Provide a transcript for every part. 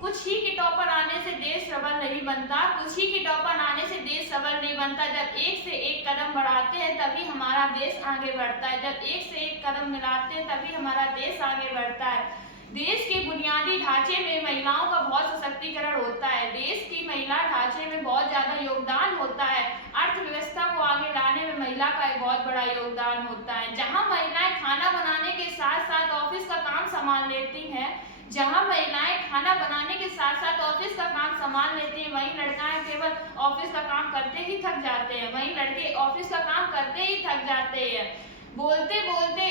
कुछ ही के टॉपर आने से देश सबल नहीं बनता, कुछ ही के टॉपर आने से देश सबल नहीं बनता। जब एक से एक कदम बढ़ाते हैं तभी हमारा देश आगे बढ़ता है, जब एक से एक कदम मिलाते हैं तभी हमारा देश आगे बढ़ता है। देश के बुनियादी ढांचे में महिलाओं का बहुत सशक्तिकरण होता है, देश की महिला ढांचे में बहुत ज्यादा योगदान होता है, अर्थव्यवस्था को आगे लाने में महिला का एक बहुत बड़ा योगदान होता है। जहां महिलाएं खाना बनाने के साथ साथ ऑफिस का काम संभाल लेती हैं, जहां महिलाएं खाना बनाने के साथ साथ ऑफिस का काम संभाल लेती हैं, वहीं लड़कियां केवल ऑफिस का काम करते ही थक जाते हैं, वहीं लड़के ऑफिस का काम करते ही थक जाते हैं। बोलते बोलते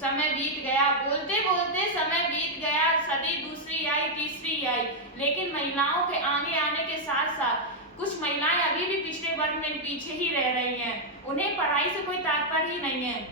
समय बीत गया, बोलते बोलते समय बीत गया, सदी दूसरी आई तीसरी आई, लेकिन महिलाओं के आगे आने के साथ साथ कुछ महिलाएं अभी भी पिछड़े वर्ग में पीछे ही रह रही हैं। उन्हें पढ़ाई से कोई तात्पर्य ही नहीं है।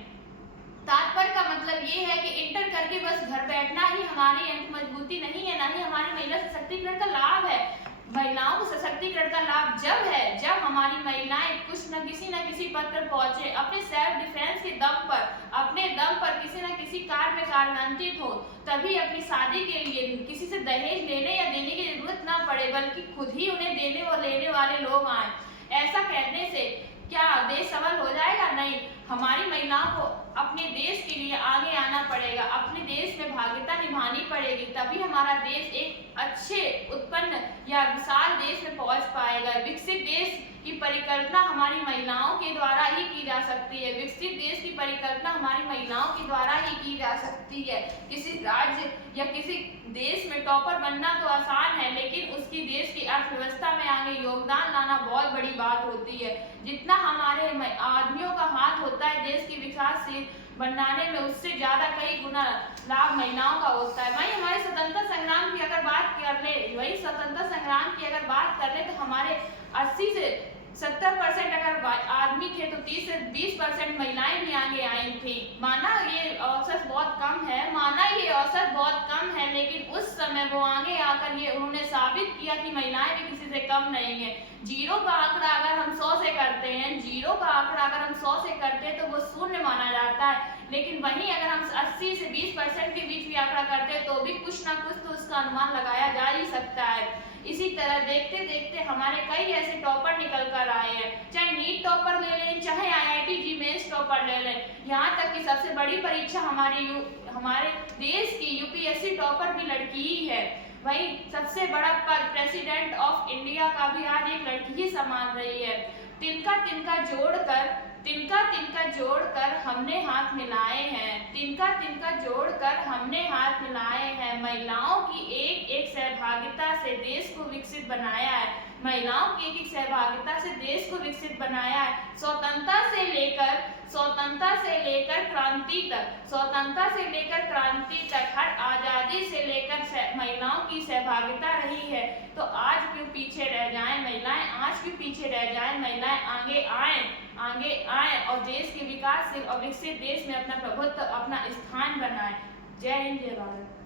तात्पर्य का मतलब ये है कि इंटर करके बस घर बैठना ही हमारी अंत मजबूती नहीं है, ना ही हमारी महिला सशक्तिकरण का लाभ है। महिलाओं को सशक्तिकरण का लाभ जब है जब हमारी महिलाएं कुछ न किसी पद पर पहुंचे, अपने सेल्फ डिफेंस के दम पर, अपने दम पर किसी न किसी कार्य में कार्यान्वित हो, तभी अपनी शादी के लिए किसी से दहेज लेने या देने की जरूरत ना पड़े, बल्कि खुद ही उन्हें देने और लेने वाले लोग आए। ऐसा कहने से क्या देश सबल हो जाएगा? नहीं, हमारी महिलाओं को अपने देश के लिए आगे आना पड़ेगा, अपने देश में भागीदारी निभानी पड़ेगी, तभी हमारा देश एक अच्छे उत्पन्न या विशाल देश में पहुंच पाएगा। विकसित देश की परिकल्पना हमारी महिलाओं के द्वारा ही की जा सकती है, विकसित देश की परिकल्पना हमारी महिलाओं के द्वारा ही की जा सकती है। किसी राज्य या किसी देश में टॉपर बनना तो आसान है, लेकिन उसकी देश की अर्थव्यवस्था में आगे योगदान लाना बहुत बड़ी बात होती है। जितना हमारे आदमियों का हाथ होता है देश की विकासशील बनाने में, उससे ज्यादा कई गुना लाभ महिलाओं का होता है। वहीं हमारे स्वतंत्रता संग्राम की अगर बात कर ले, तो हमारे 80 से 70% अगर आदमी थे तो 30 से 20% महिलाएं भी आगे आई थी। माना ये औसत बहुत कम है, लेकिन उस समय वो आगे आकर ये उन्होंने साबित किया कि महिलाएं भी किसी से कम नहीं है। जीरो का आंकड़ा अगर हम 100 से करते हैं तो वो शून्य माना जाता है, लेकिन वहीं अगर हम 80 से 20% के बीच भी आंकड़ा करते हैं तो भी कुछ ना कुछ तो उसका अनुमान लगाया जा ही सकता है। इसी तरह देखते देखते हमारे कई ऐसे टॉपर निकल कर आए हैं, चाहे नीट टॉपर ले लें, चाहे IIT जी मेंस टॉपर ले लें, यहाँ तक कि सबसे बड़ी परीक्षा हमारे देश की UPSC टॉपर भी लड़की ही है। वहीं सबसे बड़ा पद प्रेसिडेंट ऑफ इंडिया का भी आज एक लड़की ही संभाल रही है। तिनका तिनका जोड़कर हमने हाथ मिलाए हैं, महिलाओं की एक एक सहभागिता से देश को विकसित बनाया है, स्वतंत्रता से लेकर क्रांति तक हर आजादी से लेकर महिलाओं की सहभागिता रही है। तो आज क्यों पीछे रह जाएं महिलाएं, आगे आएं और देश के विकास से और विकसित देश में अपना प्रभुत्व, अपना स्थान बनाएं। जय हिंद, जय भारत।